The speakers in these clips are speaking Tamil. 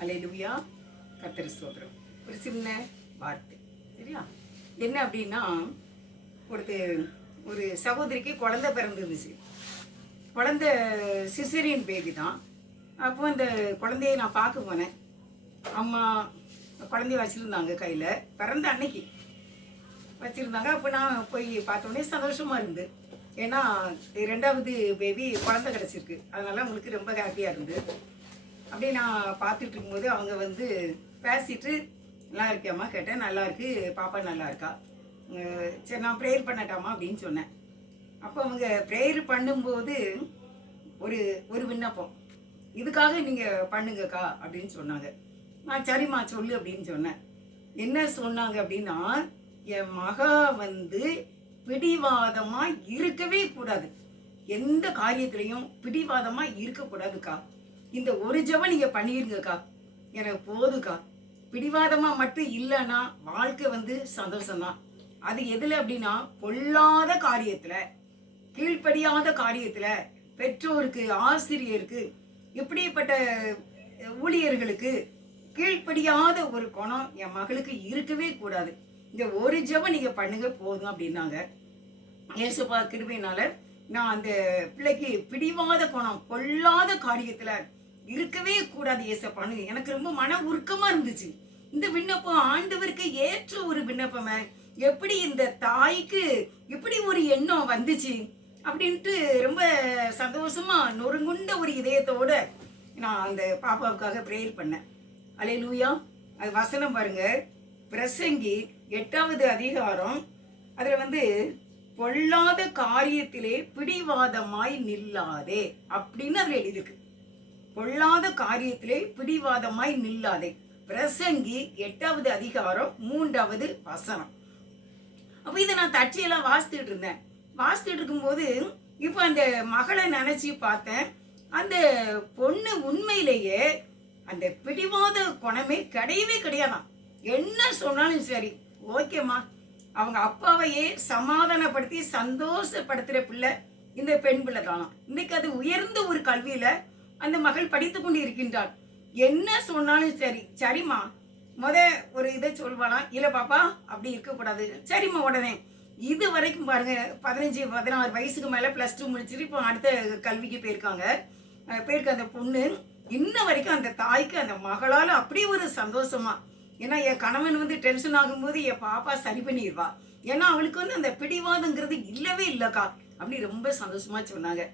அலையிலுயா கத்திர சோதரம் ஒரு சின்ன வார்த்தை. சரியா? என்ன அப்படின்னா ஒருத்து ஒரு சகோதரிக்கு குழந்தை பிறந்துருந்துச்சு. குழந்தை சிசேரியன் பேபி தான். அப்போ அந்த குழந்தைய நான் பார்க்க போனேன். அம்மா குழந்தைய வச்சுருந்தாங்க கையில். பிறந்த அன்னைக்கு வச்சுருந்தாங்க. அப்போ நான் போய் பார்த்தோன்னே சந்தோஷமாக இருந்து. ஏன்னா ரெண்டாவது பேபி குழந்தை கிடச்சிருக்கு. அதனால் அவங்களுக்கு ரொம்ப ஹாப்பியாக இருந்து. அப்படியே நான் பார்த்துட்டு இருக்கும்போது அவங்க வந்து பேசிட்டு நல்லா இருக்கியாம்மா? கேட்டேன். நல்லா இருக்கு. பாப்பா நல்லா இருக்கா? சரி நான் ப்ரேயர் பண்ணட்டாமா அப்படின்னு சொன்னேன். அப்போ அவங்க ப்ரேயர் பண்ணும்போது ஒரு ஒரு விண்ணப்பம். இதுக்காக நீங்கள் பண்ணுங்கக்கா அப்படின்னு சொன்னாங்க. நான் சரிம்மா சொல்லு அப்படின்னு சொன்னேன். என்ன சொன்னாங்க அப்படின்னா என் மகா வந்து பிடிவாதமாக இருக்கவே கூடாது. எந்த காரியத்திலையும் பிடிவாதமாக இருக்கக்கூடாதுக்கா. இந்த ஒரு ஜெபம் நீங்க பண்ணிருங்கக்கா. எனக்கு போதுக்கா. பிடிவாதமா மட்டும் இல்லைன்னா வாழ்க்கை வந்து சந்தோஷம்தான். அது எதுல அப்படின்னா பொல்லாத காரியத்துல கீழ்ப்படியாத காரியத்துல பெற்றோருக்கு ஆசிரியருக்கு இப்படிப்பட்ட ஊழியர்களுக்கு கீழ்ப்படியாத ஒரு குணம் என் மகளுக்கு இருக்கவே கூடாது. இந்த ஒரு ஜெபம் நீங்க பண்ணுங்க போதும் அப்படின்னாங்க. ஏசுபா கிருபினால நான் அந்த பிள்ளைக்கு பிடிவாத குணம் கொல்லாத காரியத்துல இருக்கவே கூடாது ஏசப்பான்னு எனக்கு ரொம்ப மன உருக்கமா இருந்துச்சு. இந்த விண்ணப்பம் ஆண்டவருக்கு ஏற்ற ஒரு விண்ணப்பமே. எப்படி இந்த தாய்க்கு இப்படி ஒரு எண்ணம் வந்துச்சு அப்படின்ட்டு ரொம்ப சந்தோஷமா நொறுங்குண்ட ஒரு இதயத்தோட நான் அந்த பாப்பாவுக்காக ப்ரேயர் பண்ணேன். அலே லூயா அது வசனம் பாருங்க. பிரசங்கி எட்டாவது அதிகாரம். அதுல வந்து பொல்லாத காரியத்திலே பிடிவாதமாய் நில்லாதே அப்படின்னு அதுல எழுதியிருக்கு. பொல்லாத காரியத்திலே பிடிவாதமாய் நில்லாதே. பிரசங்கி எட்டாவது அதிகாரம் மூன்றாவது வசனம். அப்ப இதை நான் தச்சியெல்லாம் வாசித்துட்டு இருந்தேன். வாசித்துட்டு இருக்கும்போது இப்போ அந்த மகளை நினைச்சு பார்த்தேன். அந்த பொண்ணு உண்மையிலேயே அந்த பிடிவாத குணமே கிடையவே கிடையாதாம். என்ன சொன்னாலும் சரி ஓகேம்மா. அவங்க அப்பாவையே சமாதானப்படுத்தி சந்தோஷப்படுத்துகிற பிள்ளை இந்த பெண் பிள்ளை தானாம் இன்னைக்கு அது உயர்ந்த ஒரு கல்வியில் அந்த மகள் படித்து கொண்டு இருக்கின்றாள் என்ன சொன்னாலும் சரி. சரிம்மா முத ஒரு இதை சொல்வாளாம் இல்லை பாப்பா அப்படி இருக்கக்கூடாது. சரிம்மா உடனே. இது வரைக்கும் பாருங்க பதினஞ்சு பதினாறு வயசுக்கு மேலே ப்ளஸ் டூ முடிச்சுட்டு இப்போ அடுத்த கல்விக்கு போயிருக்காங்க. போயிருக்க அந்த பொண்ணு. இன்ன வரைக்கும் அந்த தாய்க்கு அந்த மகளால் அப்படி ஒரு சந்தோஷமா. ஏன்னா என் கணவன் வந்து டென்ஷன் ஆகும்போது என் பாப்பா சரி பண்ணிடுவா. ஏன்னா அவளுக்கு வந்து அந்த பிடிவாதங்கிறது இல்லவே இல்லைக்கா. அப்படி ரொம்ப சந்தோஷமா சொன்னாங்க.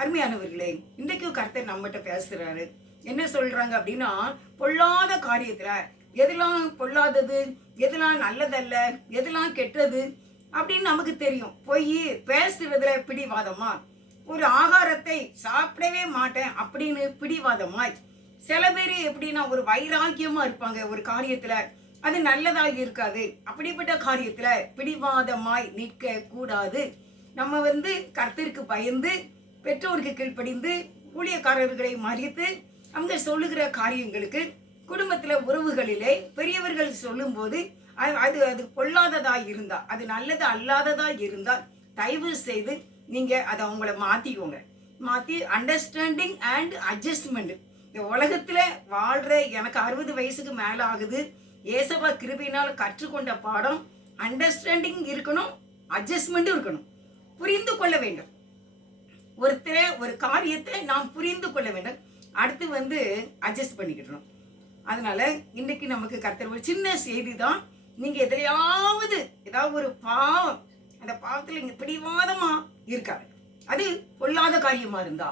அருமையானவர்களே இன்றைக்கும் கர்த்தர் நம்மகிட்ட பேசுறாரு. என்ன சொல்றாங்க அப்படின்னா பொல்லாத காரியத்துல எதெல்லாம் பொல்லாதது எதெல்லாம் நல்லதல்ல எதெல்லாம் கெட்டது அப்படின்னு நமக்கு தெரியும். போய் பேசுறதுல பிடிவாதமா? ஒரு ஆகாரத்தை சாப்பிடவே மாட்டேன் அப்படின்னு பிடிவாதமாய்? சில பேர் எப்படின்னா ஒரு வைராக்கியமா இருப்பாங்க ஒரு காரியத்துல. அது நல்லதாக இருக்காது. அப்படிப்பட்ட காரியத்துல பிடிவாதமாய் நிற்க கூடாது நம்ம வந்து கர்த்தருக்கு பயந்து பெற்றோருக்கு கீழ்ப்படிந்து ஊழியக்காரர்களை மறித்து அவங்க சொல்லுகிற காரியங்களுக்கு குடும்பத்தில் உறவுகளிலே பெரியவர்கள் சொல்லும்போது அது அது அது இருந்தால் அது நல்லது அல்லாததாக இருந்தால் தயவு செய்து நீங்கள் அதை அவங்கள மாற்றிக்கோங்க மாற்றி அண்டர்ஸ்டாண்டிங் அண்ட் அட்ஜஸ்ட்மெண்ட் இந்த உலகத்தில் வாழ்கிற எனக்கு அறுபது வயசுக்கு மேலே ஆகுது. ஏசப்பா கிருபினால் கற்றுக்கொண்ட பாடம் அண்டர்ஸ்டாண்டிங் இருக்கணும் அட்ஜஸ்ட்மெண்ட்டும் இருக்கணும். புரிந்து கொள்ள வேண்டும். ஒருத்தரை ஒரு காரியத்தை நாம் புரிந்து கொள்ள வேண்டும். அடுத்து வந்து அட்ஜஸ்ட் பண்ணிக்கிடணும். அதனால இன்னைக்கு நமக்கு கர்த்தர் ஒரு சின்ன செய்தி தான் நீங்க எதிலையாவது ஏதாவது ஒரு பாவம் அந்த பாவத்துல இங்க பிடிவாதமா இருக்காது. அது பொல்லாத காரியமா இருந்தா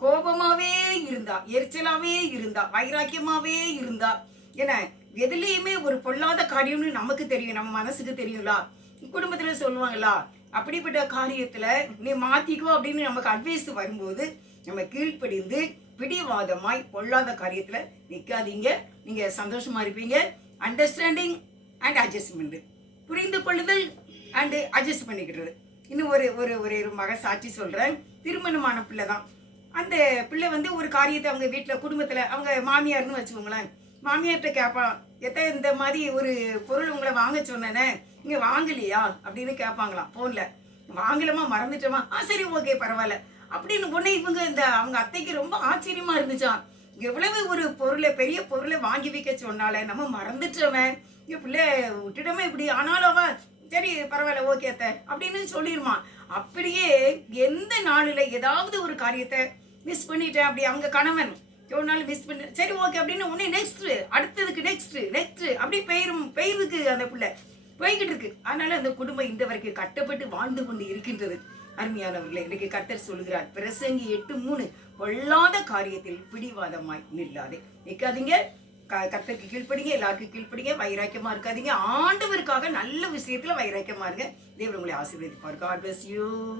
கோபமாவே இருந்தா எரிச்சலாவே இருந்தா வைராக்கியமாவே இருந்தா ஏன்னா எதுலேயுமே ஒரு பொல்லாத காரியம்னு நமக்கு தெரியும் நம்ம மனசுக்கு தெரியுங்களா குடும்பத்துல சொல்லுவாங்களா அப்படிப்பட்ட காரியத்துல நீ மாத்திக்கோ அப்படின்னு நமக்கு அட்வைஸ் வரும்போது நம்ம கீழ்ப்படிந்து பிடிவாதமாய் பொல்லாத காரியத்துல நிற்காதீங்க நீங்க சந்தோஷமா இருப்பீங்க. அண்டர்ஸ்டாண்டிங் அண்ட் அட்ஜஸ்ட்மெண்ட் புரிந்து கொள்ளுதல் அண்டு அட்ஜஸ்ட் பண்ணிக்கிறது. இன்னும் ஒரு ஒரு ஒரு மக சாட்சி சொல்கிறேன் திருமணமான பிள்ளை தான் அந்த பிள்ளை வந்து ஒரு காரியத்தை அவங்க வீட்டில் குடும்பத்தில் அவங்க மாமியார்னு வச்சுக்கோங்களேன். மாமியார்கிட்ட கேட்பான் எத்த இந்த மாதிரி ஒரு பொருள் உங்களை வாங்க சொன்னேனே இங்கே வாங்கலையா? அப்படின்னு கேட்பாங்களாம் ஃபோனில் வாங்கலமா மறந்துட்டோமா? ஆ சரி ஓகே பரவாயில்ல. அப்படின்னு உடனே இவங்க இந்த அவங்க அத்தைக்கு ரொம்ப ஆச்சரியமா இருந்துச்சான் எவ்வளவு ஒரு பொருளை பெரிய பொருளை வாங்கி வைக்க சொன்னாலே நம்ம மறந்துட்டவன் என் பிள்ளை விட்டுடமே இப்படி. ஆனாலும் அவன் சரி பரவாயில்ல ஓகே அத்தை அப்படின்னு சொல்லிடுவான் அப்படியே எந்த நாளில் ஏதாவது ஒரு காரியத்தை மிஸ் பண்ணிட்டேன் அப்படி அவங்க கணவன் ஒரு நாள் மிஸ் பண்ண சரி ஓகே அப்படின்னு உடனே நெக்ஸ்ட் அடுத்ததுக்கு நெக்ஸ்ட் நெக்ஸ்ட் அப்படி பெயரும் பெயருக்கு அந்த பிள்ளை. போய்கிட்டு இருக்கு அதனால அந்த குடும்பம் இந்த வரைக்கும் கட்டப்பட்டு வாழ்ந்து கொண்டு இருக்கின்றது. அருமையானவர்களே இன்றைக்கு கர்த்தர் சொல்கிறார் பிரசங்கி எட்டு மூணு பொல்லாத காரியத்தில் பிடிவாதமாய் நில்லாதே. நிற்காதீங்க க- கர்த்தருக்கு கீழ்ப்படிங்க எல்லாருக்கும் கீழ்ப்படிங்க வைராக்கியமா இருக்காதீங்க. ஆண்டவருக்காக நல்ல விஷயத்துல வைராக்கியமா இருங்க. தேவன் உங்களை ஆசீர்வதிப்பார். God bless you